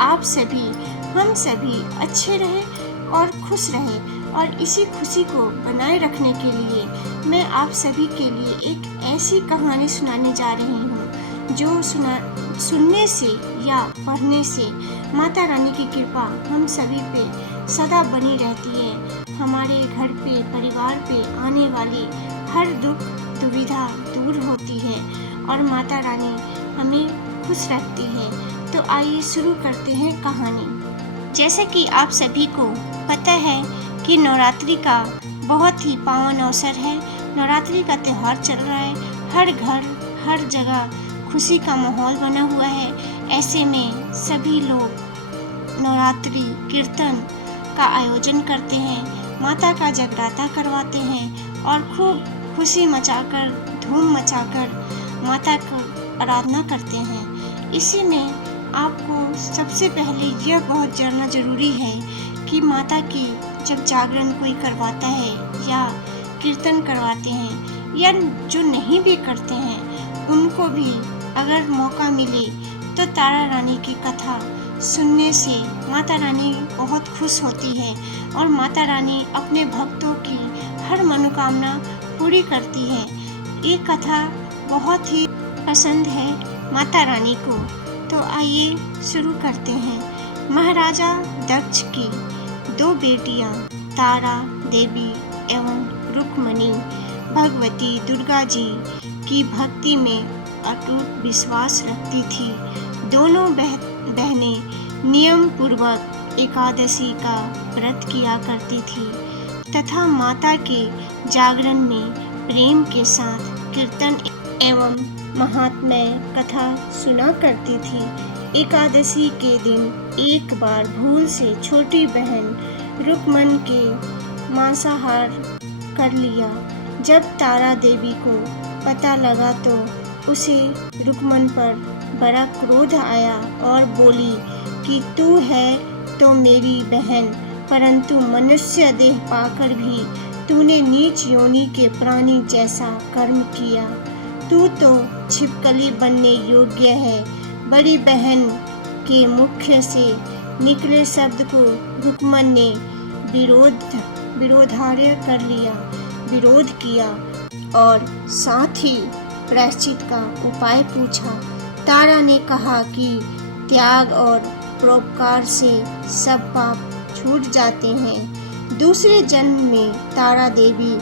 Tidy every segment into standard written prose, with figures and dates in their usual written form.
आप सभी, हम सभी अच्छे रहें और खुश रहें। और इसी खुशी को बनाए रखने के लिए मैं आप सभी के लिए एक ऐसी कहानी सुनाने जा रही हूँ जो सुनने से या पढ़ने से माता रानी की कृपा हम सभी पे सदा बनी रहती है। हमारे घर पे, परिवार पे आने वाली हर दुख दुविधा दूर होती है और माता रानी हमें खुश रखती है। तो आइए शुरू करते हैं कहानी। जैसे कि आप सभी को पता है कि नवरात्रि का बहुत ही पावन अवसर है। नवरात्रि का त्यौहार चल रहा है। हर घर, हर जगह खुशी का माहौल बना हुआ है। ऐसे में सभी लोग नवरात्रि कीर्तन का आयोजन करते हैं, माता का जगराता करवाते हैं और खूब खुशी मचाकर, धूम मचाकर माता की आराधना करते हैं। इसी में आपको सबसे पहले यह बहुत जानना जरूरी है कि माता की जब जागरण कोई करवाता है या कीर्तन करवाते हैं या जो नहीं भी करते हैं उनको भी अगर मौका मिले तो तारा रानी की कथा सुनने से माता रानी बहुत खुश होती है और माता रानी अपने भक्तों की हर मनोकामना पूरी करती है। ये कथा बहुत ही पसंद है माता रानी को। तो आइए शुरू करते हैं। महाराजा दक्ष की 2 बेटियां तारा देवी एवं रुक्मणी भगवती दुर्गा जी की भक्ति में अटूट विश्वास रखती थी। दोनों बहनें नियम पूर्वक एकादशी का व्रत किया करती थी तथा माता के जागरण में प्रेम के साथ कीर्तन एवं महात्म्य कथा सुना करती थी। एकादशी के दिन एक बार भूल से छोटी बहन रुक्मन के मांसाहार कर लिया। जब तारा देवी को पता लगा तो उसे रुक्मन पर बड़ा क्रोध आया और बोली कि तू है तो मेरी बहन, परंतु मनुष्य देह पाकर भी तूने नीच योनि के प्राणी जैसा कर्म किया। तू तो छिपकली बनने योग्य है। बड़ी बहन के मुख से निकले शब्द को रुक्मन ने विरोधार्य कर लिया, विरोध किया और साथ ही प्रायश्चित का उपाय पूछा। तारा ने कहा कि त्याग और परोपकार से सब पाप छूट जाते हैं। दूसरे जन्म में तारा देवी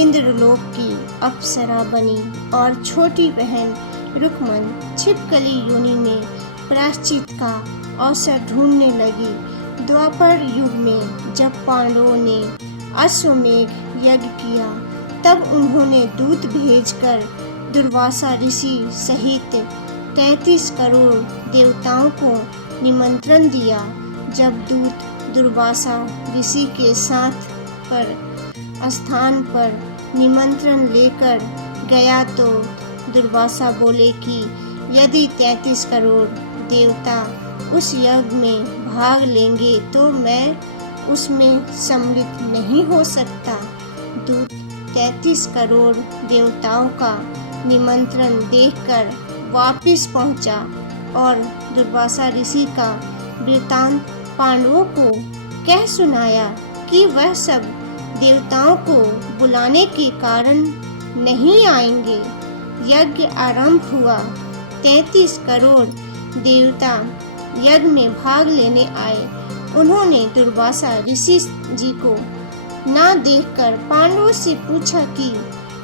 इंद्रलोक की अप्सरा बनी और छोटी बहन रुक्मन छिपकली योनि में प्रायश्चित का अवसर ढूंढने लगी। द्वापर युग में जब पांडवों ने अश्वमेघ यज्ञ किया तब उन्होंने दूत भेजकर दुर्वासा ऋषि सहित 33 करोड़ देवताओं को निमंत्रण दिया। जब दूत दुर्वासा ऋषि के साथ पर स्थान पर निमंत्रण लेकर गया तो दुर्वासा बोले कि यदि 33 करोड़ देवता उस यज्ञ में भाग लेंगे तो मैं उसमें सम्मिलित नहीं हो सकता। दूत 33 करोड़ देवताओं का निमंत्रण देखकर वापिस पहुंचा और दुर्वासा ऋषि का वृतांत पांडवों को कह सुनाया कि वह सब देवताओं को बुलाने के कारण नहीं आएंगे। यज्ञ आरंभ हुआ। 33 करोड़ देवता यज्ञ में भाग लेने आए। उन्होंने दुर्वासा ऋषि जी को ना देखकर पांडवों से पूछा कि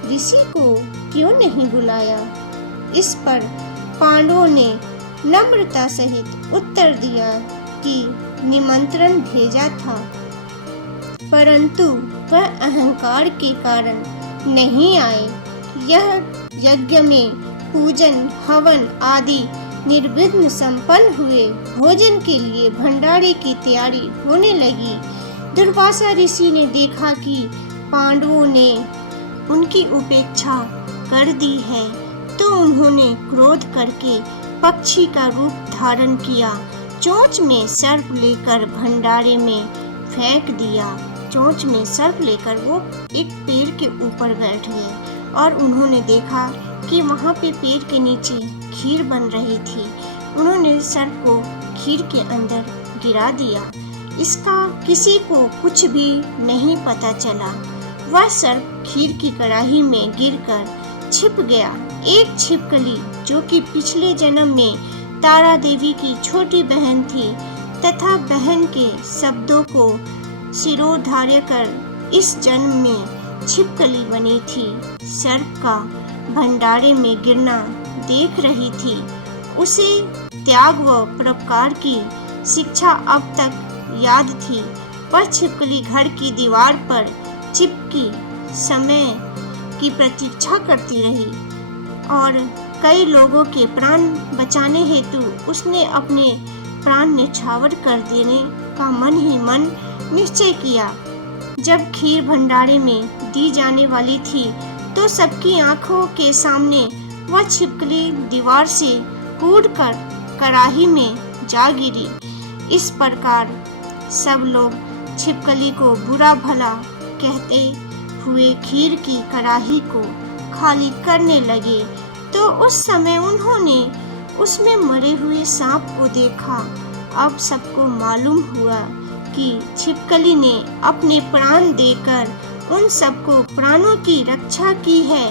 ऋषि को क्यों नहीं बुलाया। इस पर पांडवों ने नम्रता सहित उत्तर दिया कि निमंत्रण भेजा था परंतु वह अहंकार के कारण नहीं आए। यह यज्ञ में पूजन हवन आदि निर्विघ्न संपन्न हुए। भोजन के लिए भंडारे की तैयारी होने लगी। दुर्वासा ऋषि ने देखा कि पांडवों ने उनकी उपेक्षा कर दी है तो उन्होंने क्रोध करके पक्षी का रूप धारण किया। चोंच में सर्प लेकर भंडारे में फेंक दिया। चोंच में सर्प लेकर वो एक पेड़ के ऊपर बैठ गए और उन्होंने देखा कि वहाँ पे पेड़ के नीचे खीर बन रही थी। उन्होंने सर्प को खीर के अंदर गिरा दिया। इसका किसी को कुछ भी नहीं पता चला। वह सर्प खीर की कढ़ाई में गिरकर छिप गया। एक छिपकली जो कि पिछले जन्म में तारा देवी की छोटी बहन थी तथा बहन के शब्दों को सिरोधार्य कर इस जन्म में छिपकली बनी थी, सर्प का भंडारे में गिरना देख रही थी। उसे त्याग व परोपकार की शिक्षा अब तक याद थी। वह छिपकली घर की दीवार पर चिपकी समय की प्रतीक्षा करती रही और कई लोगों के प्राण बचाने हेतु उसने अपने प्राण न्यौछावर कर देने का मन ही मन निश्चय किया। जब खीर भंडारे में दी जाने वाली थी तो सबकी आंखों के सामने वह छिपकली दीवार से कूदकर कढ़ाई में जा गिरी। इस प्रकार सब लोग छिपकली को बुरा भला कहते हुए खीर की कढ़ाई को खाली करने लगे। तो उस समय उन्होंने उसमें मरे हुए सांप को देखा। अब सबको मालूम हुआ कि छिपकली ने अपने प्राण देकर उन सबको प्राणों की रक्षा की है।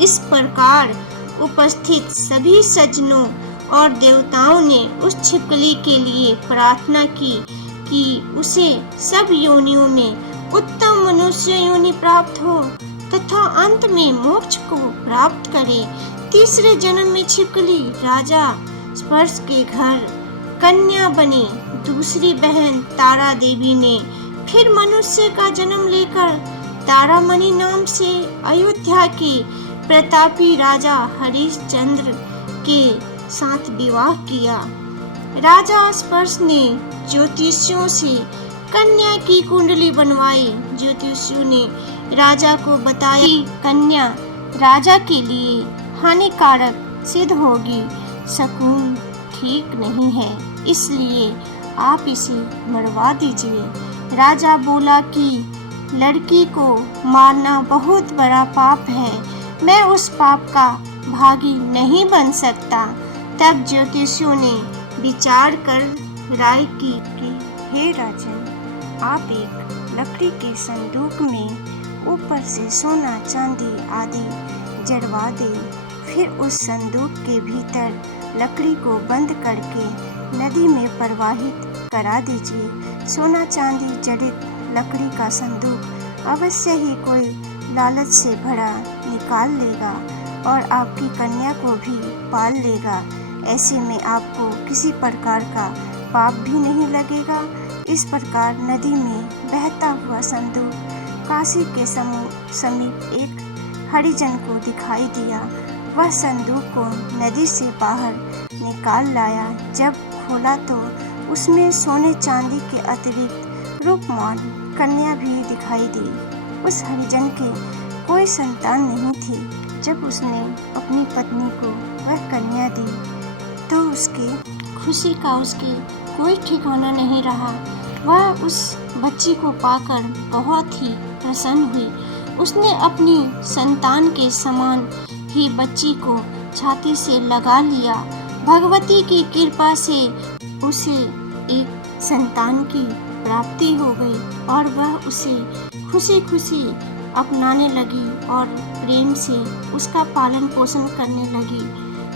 इस प्रकार उपस्थित सभी सज्जनों और देवताओं ने उस छिपकली के लिए प्रार्थना की कि उसे सब योनियों में उत्तम मनुष्य योनि प्राप्त हो तथा अंत में मोक्ष को प्राप्त करे। तीसरे जन्म में छिपकली राजा स्पर्श के घर कन्या बनी। दूसरी बहन तारा देवी ने फिर मनुष्य का जन्म लेकर तारामणि नाम से अयोध्या के प्रतापी राजा हरिश्चंद्र के साथ विवाह किया। राजा स्पर्श ने ज्योतिषियों से कन्या की कुंडली बनवाई। ज्योतिषियों ने राजा को बताया कि कन्या राजा के लिए हानिकारक सिद्ध होगी, शकुन ठीक नहीं है, इसलिए आप इसे मरवा दीजिए। राजा बोला कि लड़की को मारना बहुत बड़ा पाप है, मैं उस पाप का भागी नहीं बन सकता। तब ज्योतिषियों ने विचार कर राय की कि हे राजन, आप एक लकड़ी के संदूक में ऊपर से सोना चांदी आदि जड़वा दे, फिर उस संदूक के भीतर लकड़ी को बंद करके नदी में प्रवाहित करा दीजिए। सोना चांदी जड़ित लकड़ी का संदूक अवश्य ही कोई लालच से भरा निकाल लेगा और आपकी कन्या को भी पाल लेगा। ऐसे में आपको किसी प्रकार का पाप भी नहीं लगेगा। इस प्रकार नदी में बहता हुआ संदूक काशी के समीप एक हरिजन को दिखाई दिया। वह संदूक को नदी से बाहर निकाल लाया। जब खोला तो उसमें सोने चांदी के अतिरिक्त रूपमान कन्या भी दिखाई दी। उस हरिजन के कोई संतान नहीं थी। जब उसने अपनी पत्नी को वह कन्या दी तो उसकी खुशी का उसके कोई ठिकाना नहीं रहा। वह उस बच्ची को पाकर बहुत ही प्रसन्न हुई। उसने अपनी संतान के समान ही बच्ची को छाती से लगा लिया। भगवती की कृपा से उसे एक संतान की प्राप्ति हो गई और वह उसे खुशी खुशी अपनाने लगी और प्रेम से उसका पालन पोषण करने लगी।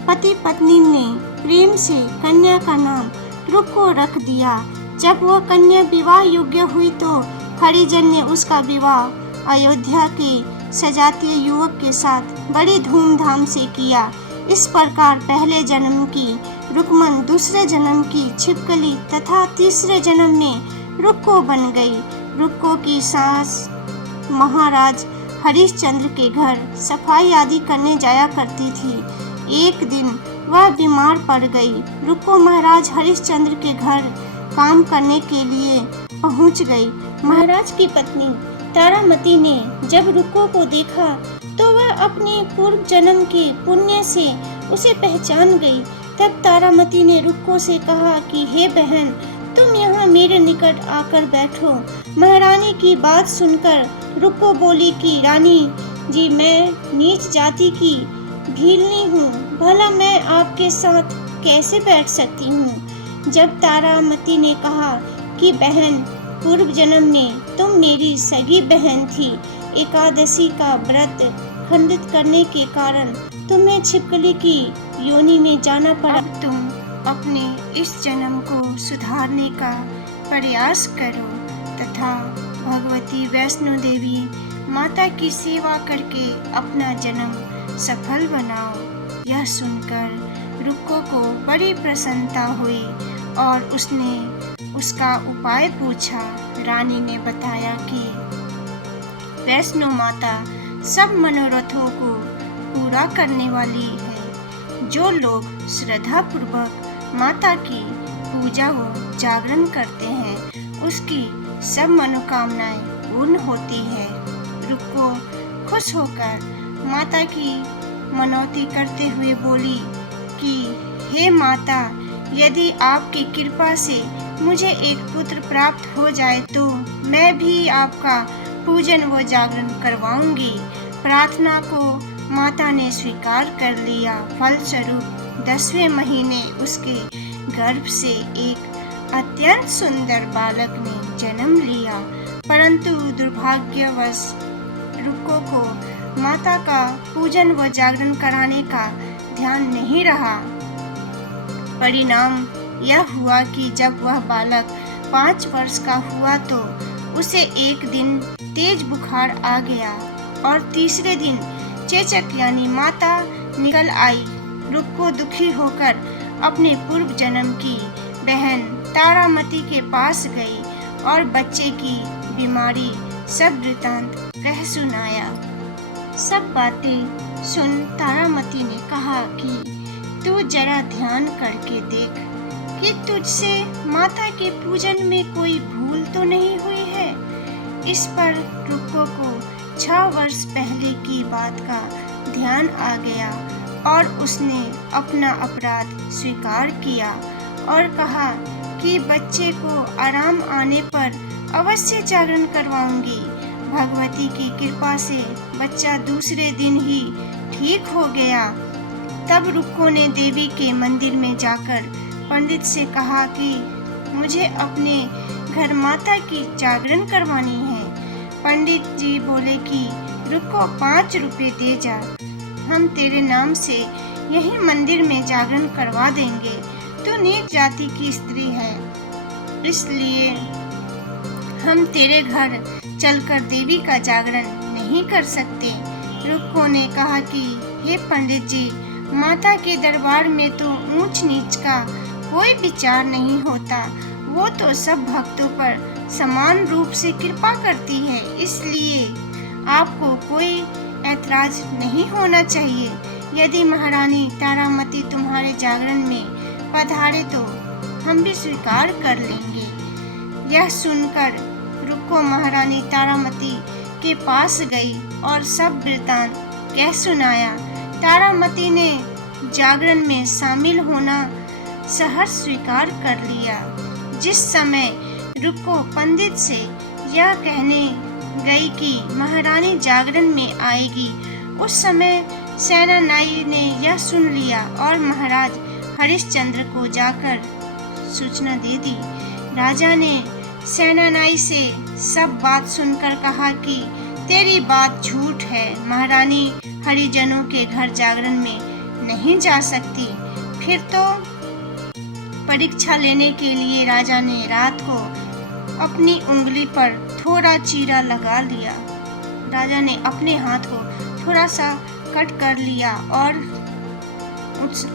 पति पत्नी ने प्रेम से कन्या का नाम रुको रख दिया। जब वह कन्या विवाह योग्य हुई तो हरिजन ने उसका विवाह अयोध्या के सजातीय युवक के साथ बड़ी धूमधाम से किया। इस प्रकार पहले जन्म की रुक्मन दूसरे जन्म की छिपकली तथा तीसरे जन्म में रुक्को बन गई। रुक्को की सास महाराज हरिश्चंद्र के घर सफाई आदि करने जाया करती थी। एक दिन वह बीमार पड़ गई। रुक्को महाराज हरिश्चंद्र के घर काम करने के लिए पहुंच गई। महाराज की पत्नी तारामती ने जब रुक्को को देखा तो वह अपने पूर्व जन्म के पुण्य से उसे पहचान गई। तब तारामती ने रुक्को से कहा कि हे बहन, तुम यहाँ मेरे निकट आकर बैठो। महारानी की बात सुनकर रुक्को बोली कि रानी जी, मैं नीच जाति की भीलनी हूँ, भला मैं आपके साथ कैसे बैठ सकती हूँ। जब तारामती ने कहा कि बहन, पूर्व जन्म में तुम मेरी सगी बहन थी। एकादशी का व्रत खंडित करने के कारण तुम्हें छिपकली की योनि में जाना पड़ा। अब तुम अपने इस जन्म को सुधारने का प्रयास करो तथा भगवती वैष्णो देवी माता की सेवा करके अपना जन्म सफल बनाओ। यह सुनकर रुक्को को बड़ी प्रसन्नता हुई और उसने उसका उपाय पूछा। रानी ने बताया कि वैष्णो माता सब मनोरथों को पूरा करने वाली है। जो लोग श्रद्धा पूर्वक माता की पूजा व जागरण करते हैं उसकी सब मनोकामनाएं पूर्ण होती है। रुक्को खुश होकर माता की मनौती करते हुए बोली कि हे माता, यदि आपकी कृपा से मुझे एक पुत्र प्राप्त हो जाए तो मैं भी आपका पूजन व जागरण करवाऊंगी। प्रार्थना को माता ने स्वीकार कर लिया। फलस्वरूप 10वें महीने उसके गर्भ से एक अत्यंत सुंदर बालक ने जन्म लिया। परंतु दुर्भाग्यवश रुक्को को माता का पूजन व जागरण कराने का ध्यान नहीं रहा। परिणाम यह हुआ कि जब वह बालक 5 वर्ष का हुआ तो उसे एक दिन तेज बुखार आ गया और तीसरे दिन चेचक यानी माता निकल आई। रुक्को दुखी होकर अपने पूर्व जन्म की बहन तारामती के पास गई और बच्चे की बीमारी सब वृतांत कह सुनाया। सब बातें सुन तारामती ने कहा कि तू जरा ध्यान करके देख कि तुझसे माता के पूजन में कोई भूल तो नहीं हुई है। इस पर रुक्को को 6 वर्ष पहले की बात का ध्यान आ गया और उसने अपना अपराध स्वीकार किया और कहा कि बच्चे को आराम आने पर अवश्य जागरण करवाऊंगी। भगवती की कृपा से बच्चा दूसरे दिन ही ठीक हो गया। तब रुक्को ने देवी के मंदिर में जाकर पंडित से कहा कि मुझे अपने घर माता की जागरण करवानी है। पंडित जी बोले कि रुक्को 5 रुपए दे जा, हम तेरे नाम से यही मंदिर में जागरण करवा देंगे। तू नीच जाति की स्त्री है, इसलिए हम तेरे घर चलकर देवी का जागरण नहीं कर सकते। रुक्को ने कहा कि हे पंडित जी, माता के दरबार में तो ऊंच नीच का कोई विचार नहीं होता। वो तो सब भक्तों पर समान रूप से कृपा करती है, इसलिए आपको कोई ऐतराज नहीं होना चाहिए। यदि महारानी तारामती तुम्हारे जागरण में पधारे तो हम भी स्वीकार कर लेंगे। यह सुनकर रुक्को महारानी तारामती के पास गई और सब वृतांत कह सुनाया। तारामती ने जागरण में शामिल होना सहर्ष स्वीकार कर लिया। जिस समय रुक्को पंडित से यह कहने गई कि महारानी जागरण में आएगी, उस समय सेनानाई ने यह सुन लिया और महाराज हरिश्चंद्र को जाकर सूचना दे दी। राजा ने सेनानाई से सब बात सुनकर कहा कि तेरी बात झूठ है, महारानी हरिजनों के घर जागरण में नहीं जा सकती। फिर तो परीक्षा लेने के लिए राजा ने रात को अपनी उंगली पर थोड़ा चीरा लगा लिया। राजा ने अपने हाथ को थोड़ा सा कट कर लिया और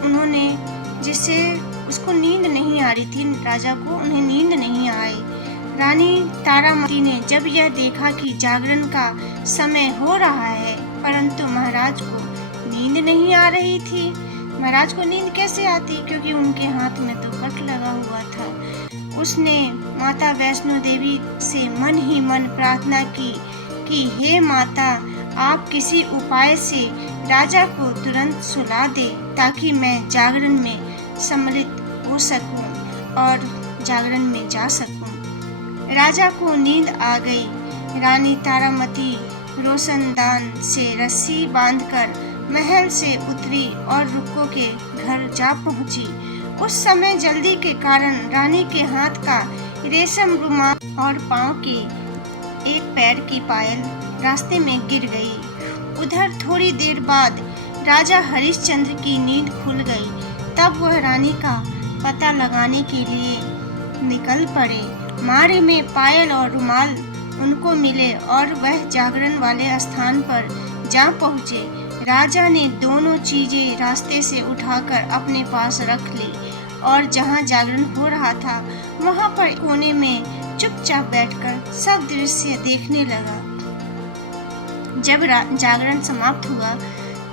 उन्होंने, जिससे उसको नींद नहीं आ रही थी, राजा को उन्हें नींद नहीं आई। रानी तारामती ने जब यह देखा कि जागरण का समय हो रहा है परंतु महाराज को नींद नहीं आ रही थी। महाराज को नींद कैसे आती, क्योंकि उनके हाथ में तो कट लगा हुआ था। उसने माता वैष्णो देवी से मन ही मन प्रार्थना की कि हे माता, आप किसी उपाय से राजा को तुरंत सुला दे ताकि मैं जागरण में सम्मिलित हो सकूं और जागरण में जा सकूं। राजा को नींद आ गई। रानी तारामती रोशनदान से रस्सी बांधकर महल से उतरी और रुक्को के घर जा पहुंची। उस समय जल्दी के कारण रानी के हाथ का रेशम रुमाल और पाँव की एक पैर की पायल रास्ते में गिर गई। उधर थोड़ी देर बाद राजा हरिश्चंद्र की नींद खुल गई। तब वह रानी का पता लगाने के लिए निकल पड़े। मारे में पायल और रुमाल उनको मिले और वह जागरण वाले स्थान पर जा पहुँचे। राजा ने दोनों चीजें रास्ते से उठाकर अपने पास रख ली और जहाँ जागरण हो रहा था वहाँ पर कोने में चुपचाप बैठकर सब दृश्य देखने लगा। जब जागरण समाप्त हुआ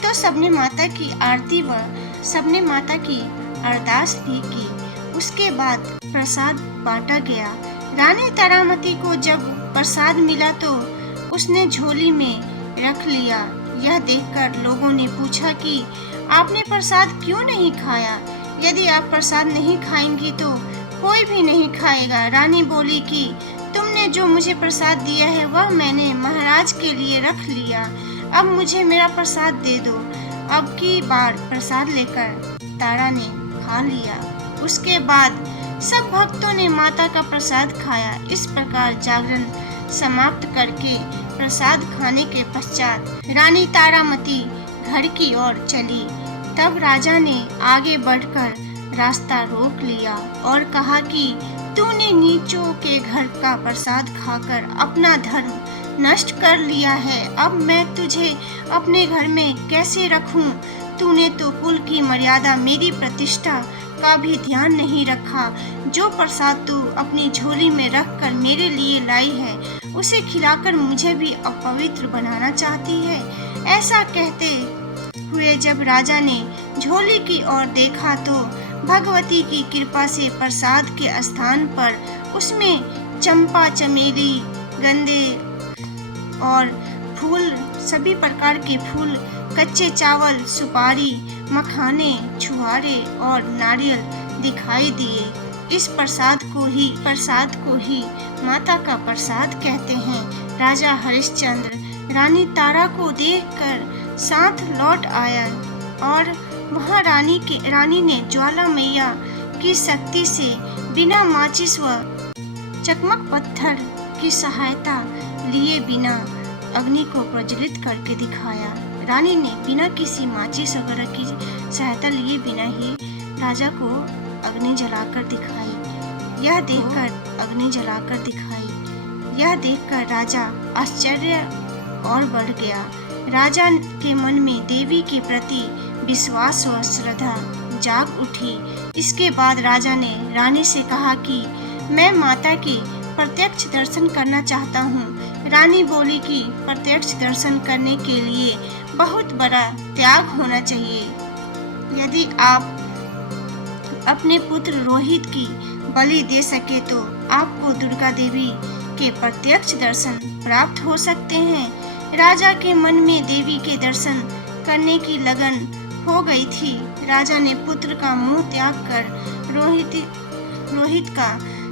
तो सबने माता की आरती व सबने माता की अरदास भी की। उसके बाद प्रसाद बांटा गया। रानी तारामती को जब प्रसाद मिला तो उसने झोली में रख लिया। यह देखकर लोगों ने पूछा कि आपने प्रसाद क्यों नहीं खाया? यदि आप प्रसाद नहीं खाएंगी तो कोई भी नहीं खाएगा। रानी बोली कि तुमने जो मुझे प्रसाद दिया है वह मैंने महाराज के लिए रख लिया। अब मुझे मेरा प्रसाद दे दो। अब की बार प्रसाद लेकर तारा ने खा लिया। उसके बाद सब भक्तों ने माता का प्रसाद खाया। इस प्रकार जागरण समाप्त करके प्रसाद खाने के पश्चात रानी तारामती घर की ओर चली। तब राजा ने आगे बढ़कर रास्ता रोक लिया और कहा कि तूने नीचों के घर का प्रसाद खाकर अपना धर्म नष्ट कर लिया है। अब मैं तुझे अपने घर में कैसे रखूं? तूने तो कुल की मर्यादा, मेरी प्रतिष्ठा का भी ध्यान नहीं रखा। जो प्रसाद तू अपनी झोली में रखकर मेरे लिए लाई है उसे खिलाकर मुझे भी अपवित्र बनाना चाहती है। ऐसा कहते हुए जब राजा ने झोली की ओर देखा तो भगवती की कृपा से प्रसाद के स्थान पर उसमें चंपा, चमेली, गेंदे और फूल, सभी प्रकार के फूल, कच्चे चावल, सुपारी, मखाने, छुहारे और नारियल दिखाई दिए। इस प्रसाद को ही माता का प्रसाद कहते हैं। राजा हरिश्चंद्र रानी तारा को देखकर साथ लौट आया और वहाँ रानी ने ज्वाला मैया की शक्ति से बिना माचिस व चकमक पत्थर की सहायता लिए बिना अग्नि को प्रज्वलित करके दिखाया। रानी ने बिना किसी माचिस वगैरह की सहायता लिए बिना ही राजा को अग्नि जलाकर दिखाई। यह देखकर राजा आश्चर्य और बढ़ गया। राजा के मन में देवी के प्रति विश्वास व श्रद्धा जाग उठी। इसके बाद राजा ने रानी से कहा कि मैं माता के प्रत्यक्ष दर्शन करना चाहता हूँ। रानी बोली कि प्रत्यक्ष दर्शन करने के लिए बहुत बड़ा त्याग होना चाहिए। यदि आप अपने पुत्र रोहित की बलि दे सके तो आपको दुर्गा देवी के प्रत्यक्ष दर्शन प्राप्त हो सकते हैं। राजा के मन में देवी के दर्शन करने की लगन हो गई थी। राजा ने पुत्र का मुंह त्याग कर रोहित का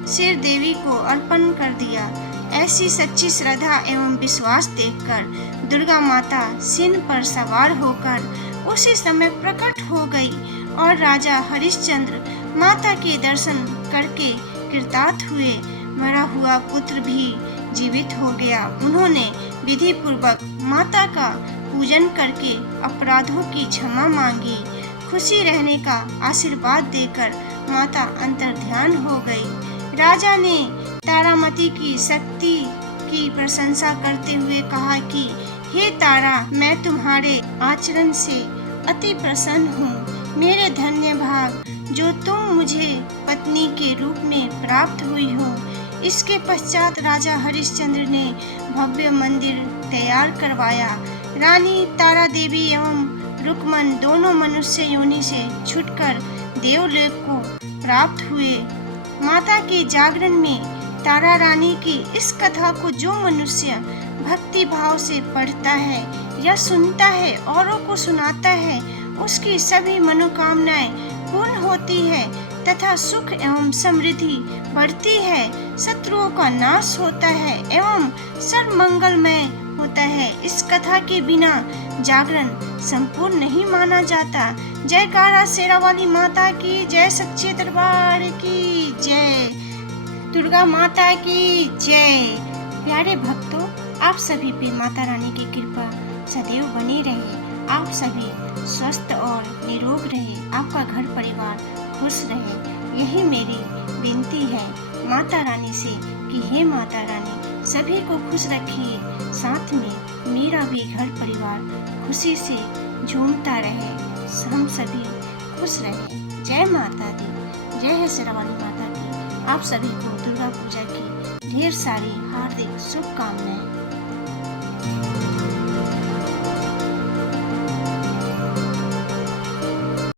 सिर देवी को अर्पण कर दिया। ऐसी सच्ची श्रद्धा एवं विश्वास देखकर दुर्गा माता सिंह पर सवार होकर उसी समय प्रकट हो गई और राजा हरिश्चंद्र माता के दर्शन करके कृतार्थ हुए। मरा हुआ पुत्र भी जीवित हो गया। उन्होंने विधि पूर्वक माता का पूजन करके अपराधों की क्षमा मांगी। खुशी रहने का आशीर्वाद देकर माता अंतर्ध्यान हो गई। राजा ने तारामती की शक्ति की प्रशंसा करते हुए कहा कि हे तारा, मैं तुम्हारे आचरण से अति प्रसन्न हूँ। मेरे धन्य भाग जो तुम मुझे पत्नी के रूप में प्राप्त हुई हो। इसके पश्चात राजा हरिश्चंद्र ने भव्य मंदिर तैयार करवाया। रानी तारा देवी एवं रुक्मन दोनों मनुष्य योनि से छूटकर देवलोक को प्राप्त हुए। माता के जागरण में तारा रानी की इस कथा को जो मनुष्य भक्ति भाव से पढ़ता है या सुनता है, औरों को सुनाता है, उसकी सभी मनोकामनाएं पूर्ण होती है तथा सुख एवं समृद्धि बढ़ती है। शत्रुओं का नाश होता है एवं सर्व मंगलमय होता है। इस कथा के बिना जागरण संपूर्ण नहीं माना जाता। जयकारा शेरा वाली माता की जय, सच्चे दरबार की जय, दुर्गा माता की जय। प्यारे भक्तों, आप सभी पे माता रानी की कृपा सदैव बनी रहे। आप सभी स्वस्थ और निरोग रहे, आपका घर परिवार खुश रहे। यही मेरी विनती है माता रानी से कि हे माता रानी, सभी को खुश रखिए, साथ में मेरा भी घर परिवार खुशी से झूमता रहे, हम सभी खुश रहे। जय माता दी, जय है शेरावाली माता की। आप सभी को दुर्गा पूजा की ढेर सारी हार्दिक शुभकामनाएं।